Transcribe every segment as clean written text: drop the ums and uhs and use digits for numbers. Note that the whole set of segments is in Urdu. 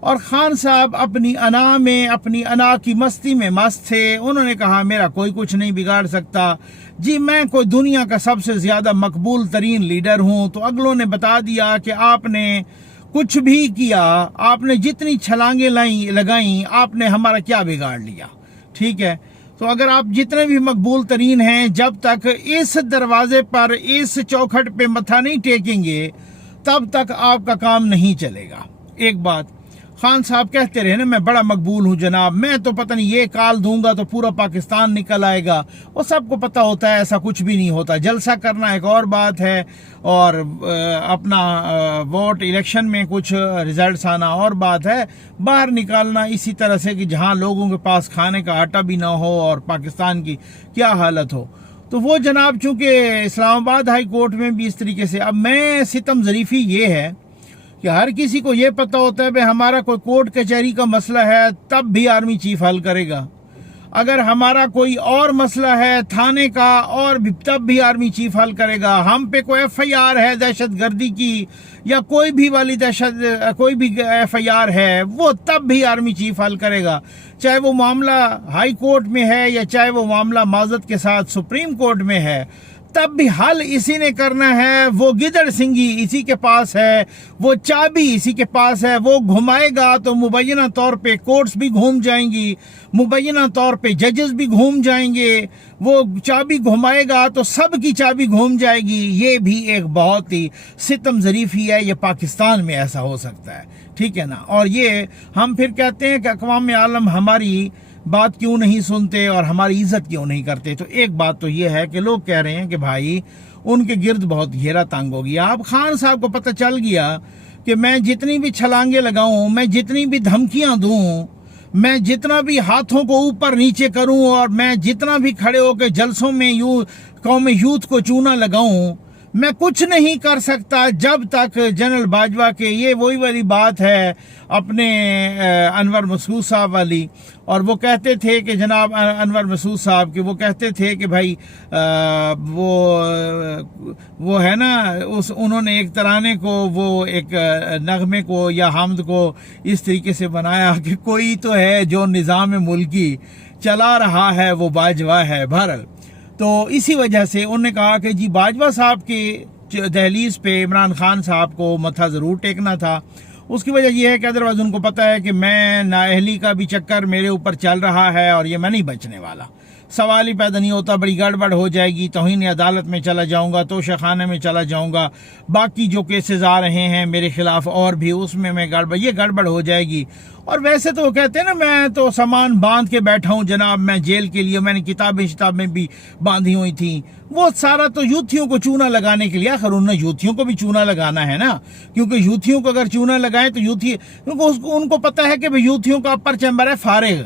اور خان صاحب اپنی انا کی مستی میں مست تھے. انہوں نے کہا میرا کوئی کچھ نہیں بگاڑ سکتا جی، میں کوئی دنیا کا سب سے زیادہ مقبول ترین لیڈر ہوں. تو اگلوں نے بتا دیا کہ آپ نے کچھ بھی کیا، آپ نے جتنی چھلانگیں لگائیں، آپ نے ہمارا کیا بگاڑ لیا. ٹھیک ہے، تو اگر آپ جتنے بھی مقبول ترین ہیں، جب تک اس دروازے پر اس چوکھٹ پہ متھا نہیں ٹیکیں گے تب تک آپ کا کام نہیں چلے گا. ایک بات خان صاحب کہتے رہے نا، میں بڑا مقبول ہوں جناب، میں تو پتہ نہیں یہ کال دوں گا تو پورا پاکستان نکل آئے گا. وہ سب کو پتہ ہوتا ہے ایسا کچھ بھی نہیں ہوتا. جلسہ کرنا ایک اور بات ہے اور اپنا ووٹ الیکشن میں کچھ ریزلٹس آنا اور بات ہے. باہر نکالنا اسی طرح سے کہ جہاں لوگوں کے پاس کھانے کا آٹا بھی نہ ہو اور پاکستان کی کیا حالت ہو. تو وہ جناب چونکہ اسلام آباد ہائی کورٹ میں بھی اس طریقے سے. اب میں ستم ظریفی یہ ہے کہ ہر کسی کو یہ پتہ ہوتا ہے کہ ہمارا کوئی کورٹ کچہری کا مسئلہ ہے تب بھی آرمی چیف حل کرے گا. اگر ہمارا کوئی اور مسئلہ ہے تھانے کا اور بھی تب بھی آرمی چیف حل کرے گا. ہم پہ کوئی ایف آئی آر ہے دہشت گردی کی یا کوئی بھی ایف آئی آر ہے وہ تب بھی آرمی چیف حل کرے گا. چاہے وہ معاملہ ہائی کورٹ میں ہے یا چاہے وہ معاملہ معذرت کے ساتھ سپریم کورٹ میں ہے، تب بھی حل اسی نے کرنا ہے. وہ گدڑ سنگھی اسی کے پاس ہے، وہ چابی اسی کے پاس ہے. وہ گھمائے گا تو مبینہ طور پہ کورٹس بھی گھوم جائیں گی، مبینہ طور پہ ججز بھی گھوم جائیں گے. وہ چابی گھمائے گا تو سب کی چابی گھوم جائے گی. یہ بھی ایک بہت ہی ستم ظریفی ہے. یہ پاکستان میں ایسا ہو سکتا ہے. ٹھیک ہے نا. اور یہ ہم پھر کہتے ہیں کہ اقوام عالم ہماری بات کیوں نہیں سنتے اور ہماری عزت کیوں نہیں کرتے. تو ایک بات تو یہ ہے کہ لوگ کہہ رہے ہیں کہ بھائی ان کے گرد بہت گھیرا تنگ ہو گیا. اب خان صاحب کو پتہ چل گیا کہ میں جتنی بھی چھلانگیں لگاؤں، میں جتنی بھی دھمکیاں دوں، میں جتنا بھی ہاتھوں کو اوپر نیچے کروں اور میں جتنا بھی کھڑے ہو کے جلسوں میں قوم یوتھ کو چونا لگاؤں، میں کچھ نہیں کر سکتا جب تک جنرل باجوہ کے یہ وہی والی بات ہے اپنے انور مسعود صاحب والی. اور وہ کہتے تھے کہ جناب انور مسعود صاحب کہ وہ کہتے تھے کہ بھائی وہ ہے نا انہوں نے ایک ترانے کو، وہ ایک نغمے کو یا حمد کو اس طریقے سے بنایا کہ کوئی تو ہے جو نظام ملکی چلا رہا ہے وہ باجوہ ہے. بہرحال تو اسی وجہ سے انہوں نے کہا کہ جی باجوہ صاحب کی دہلیز پہ عمران خان صاحب کو متھا ضرور ٹیکنا تھا. اس کی وجہ یہ ہے کہ ادروائز ان کو پتہ ہے کہ میں نااہلی کا بھی چکر میرے اوپر چل رہا ہے اور یہ میں نہیں بچنے والا. سوال ہی پیدا نہیں ہوتا، بڑی گڑبڑ ہو جائے گی، توہین عدالت میں چلا جاؤں گا، توشہ خانے میں چلا جاؤں گا، باقی جو کیسز آ رہے ہیں میرے خلاف اور بھی اس میں یہ گڑبڑ ہو جائے گی. اور ویسے تو وہ کہتے ہیں نا میں تو سامان باندھ کے بیٹھا ہوں جناب، میں جیل کے لیے میں نے کتابیں بھی باندھی ہوئی تھیں. وہ سارا تو یوتھیوں کو چونا لگانے کے لیے. آخر انہوں نے یوتھیوں کو بھی چونا لگانا ہے نا، کیونکہ یوتھیوں کو اگر چونا لگائیں تو ان کو پتہ ہے کہ یوتھیوں کا اپر چیمبر ہے فارغ.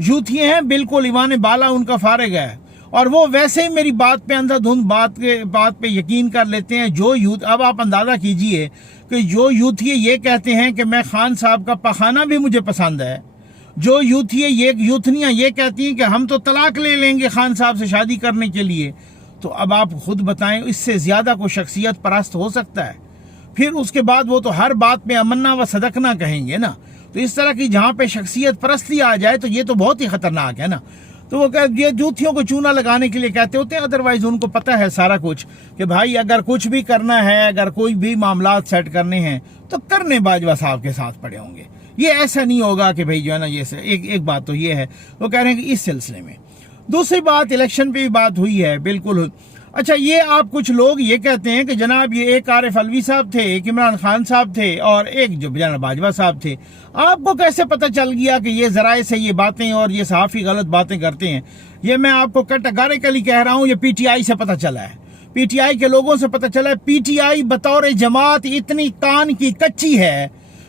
یوتھی ہیں بالکل ایوان بالا ان کا فارغ ہے اور وہ ویسے ہی میری بات پہ اندھا دھند بات پہ یقین کر لیتے ہیں. جو یوتھ، اب آپ اندازہ کیجئے کہ جو یوتھی یہ کہتے ہیں کہ میں خان صاحب کا پخانہ بھی مجھے پسند ہے، جو یوتھنیاں یہ کہتی ہیں کہ ہم تو طلاق لے لیں گے خان صاحب سے شادی کرنے کے لیے، تو اب آپ خود بتائیں اس سے زیادہ کوئی شخصیت پرست ہو سکتا ہے؟ پھر اس کے بعد وہ تو ہر بات پہ امنا و صدقنا کہیں گے نا. تو اس طرح کی جہاں پہ شخصیت پرستی آ جائے تو یہ تو بہت ہی خطرناک ہے نا. تو وہ یہ یوتھیوں کو چونا لگانے کے لیے کہتے ہوتے ہیں. ادروائز ان کو پتہ ہے سارا کچھ کہ بھائی اگر کچھ بھی کرنا ہے، اگر کوئی بھی معاملات سیٹ کرنے ہیں تو کرنے باجوہ صاحب کے ساتھ پڑے ہوں گے. یہ ایسا نہیں ہوگا کہ بھائی جو ہے نا یہ ایک بات تو یہ ہے. وہ کہہ رہے ہیں کہ اس سلسلے میں. دوسری بات الیکشن پہ بھی بات ہوئی ہے بالکل. اچھا یہ آپ کچھ لوگ یہ کہتے ہیں کہ جناب یہ ایک عارف علوی صاحب تھے، ایک عمران خان صاحب تھے اور ایک جو جنرل باجوہ صاحب تھے. آپ کو کیسے پتہ چل گیا کہ یہ ذرائع سے یہ باتیں اور یہ صحافی غلط باتیں کرتے ہیں؟ یہ میں آپ کو کیٹیگریکلی کہہ رہا ہوں، یہ پی ٹی آئی سے پتہ چلا ہے، پی ٹی آئی کے لوگوں سے پتہ چلا ہے. پی ٹی آئی بطور جماعت اتنی کان کی کچی ہے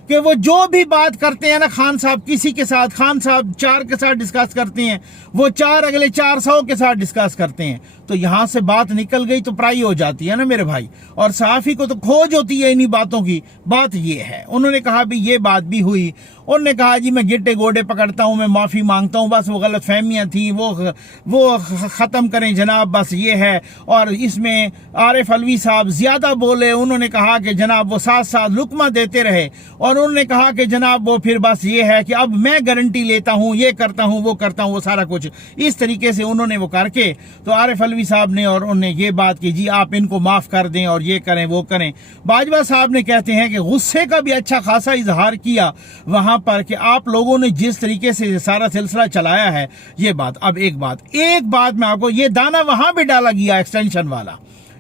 کہ وہ جو بھی بات کرتے ہیں نا خان صاحب کسی کے ساتھ، خان صاحب 4 کے ساتھ ڈسکس کرتے ہیں، وہ 4 اگلے 400 کے ساتھ ڈسکس کرتے ہیں. تو یہاں سے بات نکل گئی تو پرائی ہو جاتی ہے نا میرے بھائی، اور صحافی کو تو کھوج ہوتی ہے انہی باتوں کی۔ بات یہ ہے، انہوں نے کہا بھی یہ بات بھی ہوئی، انہوں نے کہا جی میں گٹے گوڑے پکڑتا ہوں، میں معافی مانگتا ہوں، بس وہ غلط فہمیاں تھیں وہ ختم کریں جناب، بس یہ ہے۔ اور اس میں عارف علوی صاحب زیادہ بولے، انہوں نے کہا کہ جناب وہ ساتھ ساتھ لقمہ دیتے رہے، اور انہوں نے کہا کہ جناب وہ پھر بس یہ ہے کہ اب میں گارنٹی لیتا ہوں، یہ کرتا ہوں وہ کرتا ہوں، وہ سارا کچھ اس طریقے سے انہوں نے وہ کر کے تو عارف علوی صاحب نے اور انہوں نے یہ بات کی جی آپ ان کو معاف کر دیں اور یہ کریں وہ کریں۔ باجوہ صاحب نے کہتے ہیں کہ غصے کا بھی اچھا خاصا اظہار کیا وہاں پر کہ آپ لوگوں نے جس طریقے سے سارا سلسلہ چلایا ہے یہ بات۔ اب ایک بات میں آپ کو، یہ دانا وہاں بھی ڈالا گیا ایکسٹینشن والا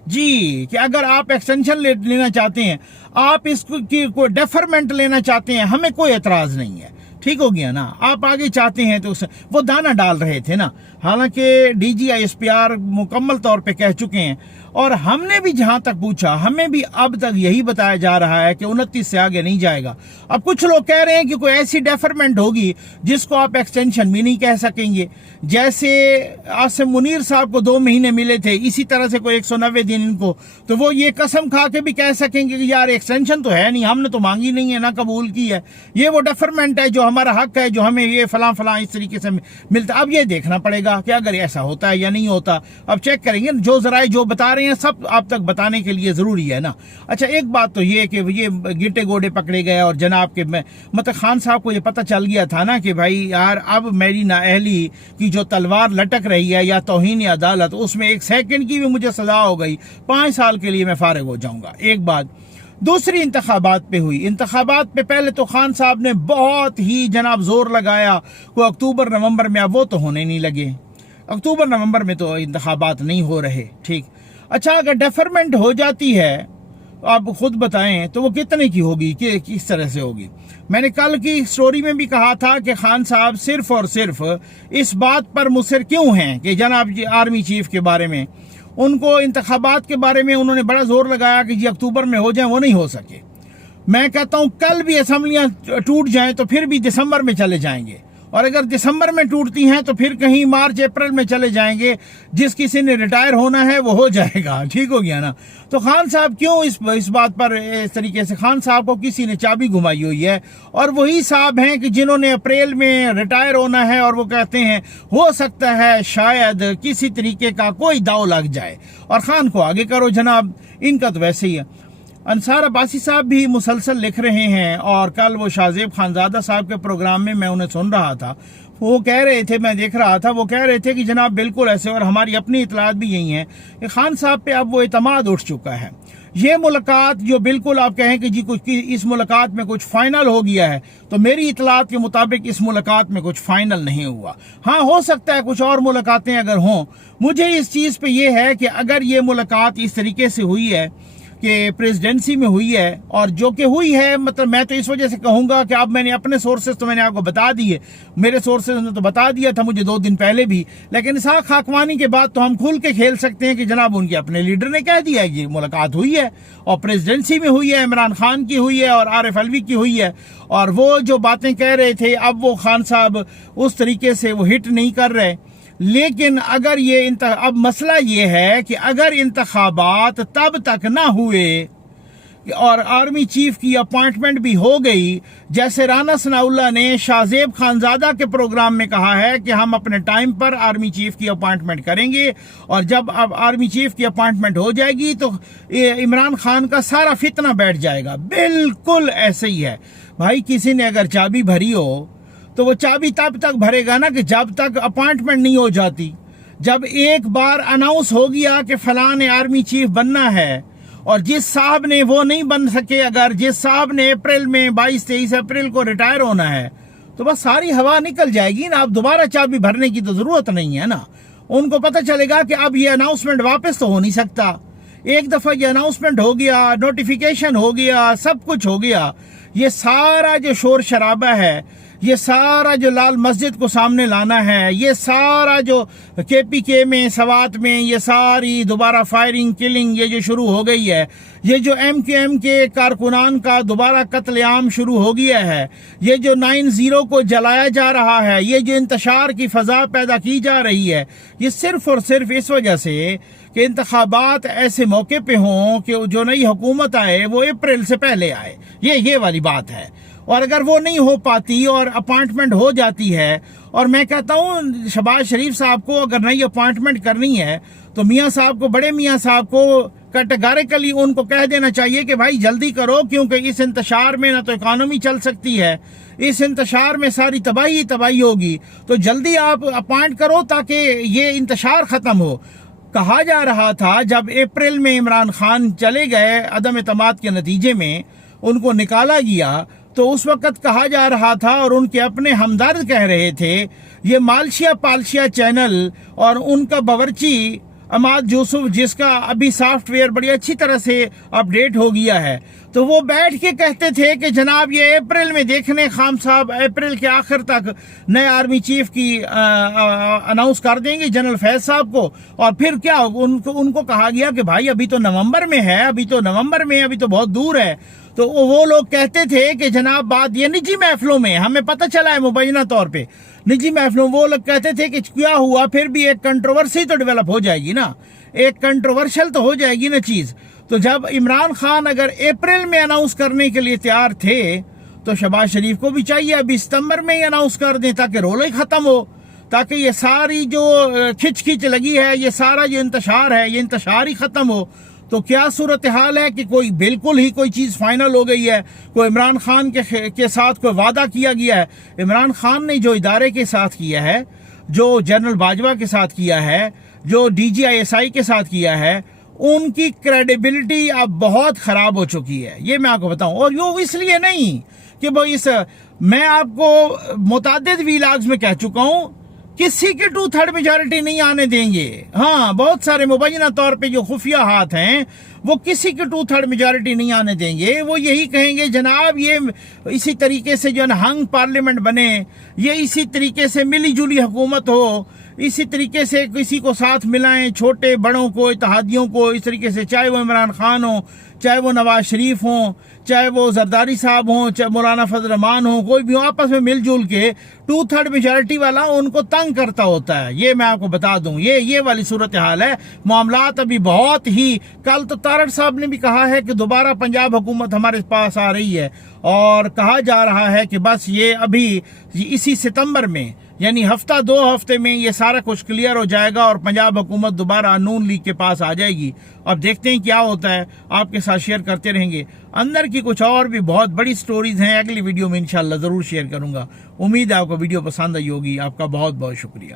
جی، کہ اگر آپ ایکسٹینشن لینا چاہتے ہیں، آپ اس کی کوئی ڈیفرمنٹ لینا چاہتے ہیں، ہمیں کوئی اعتراض نہیں ہے، ٹھیک ہو گیا نا، آپ آگے چاہتے ہیں تو وہ دانا ڈال رہے تھے نا۔ حالانکہ D G I S P R مکمل طور پہ کہہ چکے ہیں، اور ہم نے بھی جہاں تک پوچھا ہمیں بھی اب تک یہی بتایا جا رہا ہے کہ 29 سے آگے نہیں جائے گا۔ اب کچھ لوگ کہہ رہے ہیں کہ کوئی ایسی ڈیفرمنٹ ہوگی جس کو آپ ایکسٹینشن بھی نہیں کہہ سکیں گے، جیسے عاصم منیر صاحب کو 2 مہینے ملے تھے، اسی طرح سے کوئی 190 دن ان کو، تو وہ یہ قسم کھا کے بھی کہہ سکیں گے کہ یار ایکسٹینشن تو ہے نہیں، ہم نے تو مانگی نہیں ہے، نہ قبول کی ہے، یہ وہ ڈیفرمنٹ ہے جو ہمارا حق ہے، جو ہمیں یہ فلاں اس طریقے سے ملتا۔ اب یہ دیکھنا پڑے گا کہ اگر ایسا ہوتا ہے یا نہیں ہوتا، اب چیک کریں گے، جو ذرائع جو بتا رہے ہیں سب آپ تک بتانے کے لیے ضروری ہے نا۔ اچھا ایک بات تو یہ کہ یہ گٹے گوڑے پکڑے گئے، اور جناب کے مطلب خان صاحب کو یہ پتہ چل گیا تھا نا کہ بھائی یار اب میری نااہلی کی جو تلوار لٹک رہی ہے یا توہین عدالت، اس میں 1 سیکنڈ کی بھی مجھے سزا ہو گئی، 5 سال کے لیے میں فارغ ہو جاؤں گا۔ ایک بات دوسری انتخابات پہ ہوئی، انتخابات پہ پہلے تو خان صاحب نے بہت ہی جناب زور لگایا، کوئی اکتوبر نومبر میں، اب وہ تو ہونے نہیں لگے، اکتوبر نومبر میں تو انتخابات نہیں ہو رہے، ٹھیک۔ اچھا اگر ڈیفرمنٹ ہو جاتی ہے آپ خود بتائیں تو وہ کتنے کی ہوگی، کہ کس طرح سے ہوگی؟ میں نے کل کی سٹوری میں بھی کہا تھا کہ خان صاحب صرف اور صرف اس بات پر مصر کیوں ہیں کہ جناب جی آرمی چیف کے بارے میں، ان کو انتخابات کے بارے میں انہوں نے بڑا زور لگایا کہ جی اکتوبر میں ہو جائیں، وہ نہیں ہو سکے۔ میں کہتا ہوں کل بھی اسمبلیاں ٹوٹ جائیں تو پھر بھی دسمبر میں چلے جائیں گے، اور اگر دسمبر میں ٹوٹتی ہیں تو پھر کہیں مارچ اپریل میں چلے جائیں گے، جس کسی نے ریٹائر ہونا ہے وہ ہو جائے گا، ٹھیک ہو گیا نا۔ تو خان صاحب کیوں اس بات پر اس طریقے سے، خان صاحب کو کسی نے چابی گھمائی ہوئی ہے، اور وہی صاحب ہیں کہ جنہوں نے اپریل میں ریٹائر ہونا ہے، اور وہ کہتے ہیں ہو سکتا ہے شاید کسی طریقے کا کوئی داؤ لگ جائے، اور خان کو آگے کرو جناب، ان کا تو ویسے ہی ہے۔ انصار عباسی صاحب بھی مسلسل لکھ رہے ہیں، اور کل وہ شاہ زیب خانزادہ صاحب کے پروگرام میں انہیں سن رہا تھا، وہ کہہ رہے تھے، میں دیکھ رہا تھا، وہ کہہ رہے تھے کہ جناب بالکل ایسے، اور ہماری اپنی اطلاعات بھی یہی ہیں کہ خان صاحب پہ اب وہ اعتماد اٹھ چکا ہے۔ یہ ملاقات جو بالکل آپ کہیں کہ جی کچھ اس ملاقات میں کچھ فائنل ہو گیا ہے، تو میری اطلاعات کے مطابق اس ملاقات میں کچھ فائنل نہیں ہوا۔ ہاں ہو سکتا ہے کچھ اور ملاقاتیں اگر ہوں، مجھے اس چیز پہ یہ ہے کہ اگر یہ ملاقات اس طریقے سے ہوئی ہے کہ پریزیڈنسی میں ہوئی ہے، اور جو کہ ہوئی ہے، مطلب میں تو اس وجہ سے کہوں گا کہ اب میں نے اپنے سورسز تو میں نے آپ کو بتا دیے، میرے سورسز نے تو بتا دیا تھا مجھے 2 دن پہلے بھی، لیکن اسحاق خاکوانی کے بعد تو ہم کھل کے کھیل سکتے ہیں کہ جناب ان کے اپنے لیڈر نے کہہ دیا ہے کہ ملاقات ہوئی ہے، اور پریزیڈنسی میں ہوئی ہے، عمران خان کی ہوئی ہے اور عارف علوی کی ہوئی ہے، اور وہ جو باتیں کہہ رہے تھے اب وہ خان صاحب اس طریقے سے وہ ہٹ نہیں کر رہے۔ لیکن اگر یہ اب مسئلہ یہ ہے کہ اگر انتخابات تب تک نہ ہوئے اور آرمی چیف کی اپوائنٹمنٹ بھی ہو گئی، جیسے رانا ثناء اللہ نے شاہ زیب خانزادہ کے پروگرام میں کہا ہے کہ ہم اپنے ٹائم پر آرمی چیف کی اپوائنٹمنٹ کریں گے، اور جب اب آرمی چیف کی اپوائنٹمنٹ ہو جائے گی تو عمران خان کا سارا فتنہ بیٹھ جائے گا۔ بالکل ایسے ہی ہے بھائی، کسی نے اگر چابی بھری ہو تو وہ چابی تب تک بھرے گا نا کہ جب تک اپوائنٹمنٹ نہیں ہو جاتی۔ جب ایک بار اناؤنس ہو گیا کہ فلاں نے آرمی چیف بننا ہے، اور جس صاحب نے وہ نہیں بن سکے، اگر جس صاحب نے اپریل میں 22-23 اپریل کو ریٹائر ہونا ہے، تو بس ساری ہوا نکل جائے گی نا، اب دوبارہ چابی بھرنے کی تو ضرورت نہیں ہے نا۔ ان کو پتہ چلے گا کہ اب یہ اناؤنسمنٹ واپس تو ہو نہیں سکتا، ایک دفعہ یہ اناؤنسمنٹ ہو گیا، نوٹیفیکیشن ہو گیا، سب کچھ ہو گیا، یہ سارا جو شور شرابہ ہے یہ سارا جو لال مسجد کو سامنے لانا ہے، یہ سارا جو KPK میں سوات میں یہ ساری دوبارہ فائرنگ کلنگ یہ جو شروع ہو گئی ہے، یہ جو MKM کے کارکنان کا دوبارہ قتل عام شروع ہو گیا ہے، یہ جو 9/0 کو جلایا جا رہا ہے، یہ جو انتشار کی فضا پیدا کی جا رہی ہے، یہ صرف اور صرف اس وجہ سے کہ انتخابات ایسے موقع پہ ہوں کہ جو نئی حکومت آئے وہ اپریل سے پہلے آئے، یہ والی بات ہے۔ اور اگر وہ نہیں ہو پاتی اور اپائنٹمنٹ ہو جاتی ہے، اور میں کہتا ہوں شہباز شریف صاحب کو اگر نئی اپائنٹمنٹ کرنی ہے تو میاں صاحب کو، بڑے میاں صاحب کو کیٹیگریکلی ان کو کہہ دینا چاہیے کہ بھائی جلدی کرو، کیونکہ اس انتشار میں نہ تو اکانومی چل سکتی ہے، اس انتشار میں ساری تباہی ہوگی، تو جلدی آپ اپائنٹ کرو تاکہ یہ انتشار ختم ہو۔ کہا جا رہا تھا جب اپریل میں عمران خان چلے گئے عدم اعتماد کے نتیجے میں ان کو نکالا گیا، تو اس وقت کہا جا رہا تھا اور ان کے اپنے ہمدرد کہہ رہے تھے، یہ مالشیا پالشیا چینل اور ان کا باورچی اماد یوسف جس کا ابھی سافٹ ویئر بڑی اچھی طرح سے اپڈیٹ ہو گیا ہے، تو وہ بیٹھ کے کہتے تھے کہ جناب یہ اپریل میں دیکھنے خان صاحب اپریل کے آخر تک نئے آرمی چیف کی اناؤنس کر دیں گے جنرل فیض صاحب کو، اور پھر کیا ان کو کہا گیا کہ بھائی ابھی تو نومبر میں ہے، ابھی تو بہت دور ہے۔ تو وہ لوگ کہتے تھے کہ جناب بات یہ نجی محفلوں میں ہمیں پتہ چلا ہے مبینہ طور پہ نجی محفلوں وہ لوگ کہتے تھے کہ کیا ہوا، پھر بھی ایک کنٹروورسی تو ڈیولپ ہو جائے گی نا، ایک کنٹروورشل تو ہو جائے گی نا چیز۔ تو جب عمران خان اگر اپریل میں اناؤنس کرنے کے لیے تیار تھے تو شہباز شریف کو بھی چاہیے ابھی ستمبر میں ہی اناؤنس کر دیں تاکہ رولہ ہی ختم ہو، تاکہ یہ ساری جو کھچ لگی ہے، یہ سارا جو انتشار ہے، یہ انتشار ہی ختم ہو۔ تو کیا صورتحال ہے کہ بالکل ہی کوئی چیز فائنل ہو گئی ہے، کوئی عمران خان کے ساتھ کوئی وعدہ کیا گیا ہے۔ عمران خان نے جو ادارے کے ساتھ کیا ہے، جو جنرل باجوہ کے ساتھ کیا ہے، جو DGI کے ساتھ کیا ہے، ان کی کریڈیبلٹی اب بہت خراب ہو چکی ہے، یہ میں آپ کو بتاؤں۔ اور یہ اس لیے نہیں کہ میں آپ کو متعدد ویلاگز میں کہہ چکا ہوں، کسی کی 2/3 میجارٹی نہیں آنے دیں گے۔ ہاں، بہت سارے مبینہ طور پہ جو خفیہ ہاتھ ہیں وہ کسی کی 2/3 میجارٹی نہیں آنے دیں گے۔ وہ یہی کہیں گے جناب یہ اسی طریقے سے جو ہنگ پارلیمنٹ بنے، یہ اسی طریقے سے ملی جلی حکومت ہو، اسی طریقے سے کسی کو ساتھ ملائیں، چھوٹے بڑوں کو، اتحادیوں کو، اس طریقے سے چاہے وہ عمران خان ہوں، چاہے وہ نواز شریف ہوں، چاہے وہ زرداری صاحب ہوں، چاہے مولانا فضل الرحمان ہوں، کوئی بھی آپس میں مل جل کے 2/3 میجارٹی والا ان کو تنگ کرتا ہوتا ہے۔ یہ میں آپ کو بتا دوں، یہ والی صورتحال ہے۔ معاملات ابھی بہت ہی، کل تو تارڑ صاحب نے بھی کہا ہے کہ دوبارہ پنجاب حکومت ہمارے پاس آ رہی ہے، اور کہا جا رہا ہے کہ بس یہ ابھی اسی ستمبر میں، یعنی ہفتہ 2 ہفتے میں یہ سارا کچھ کلیئر ہو جائے گا اور پنجاب حکومت دوبارہ نون لیگ کے پاس آ جائے گی۔ اب دیکھتے ہیں کیا ہوتا ہے، آپ کے ساتھ شیئر کرتے رہیں گے۔ اندر کی کچھ اور بھی بہت بڑی سٹوریز ہیں، اگلی ویڈیو میں انشاءاللہ ضرور شیئر کروں گا۔ امید ہے آپ کو ویڈیو پسند آئی ہوگی۔ آپ کا بہت بہت شکریہ۔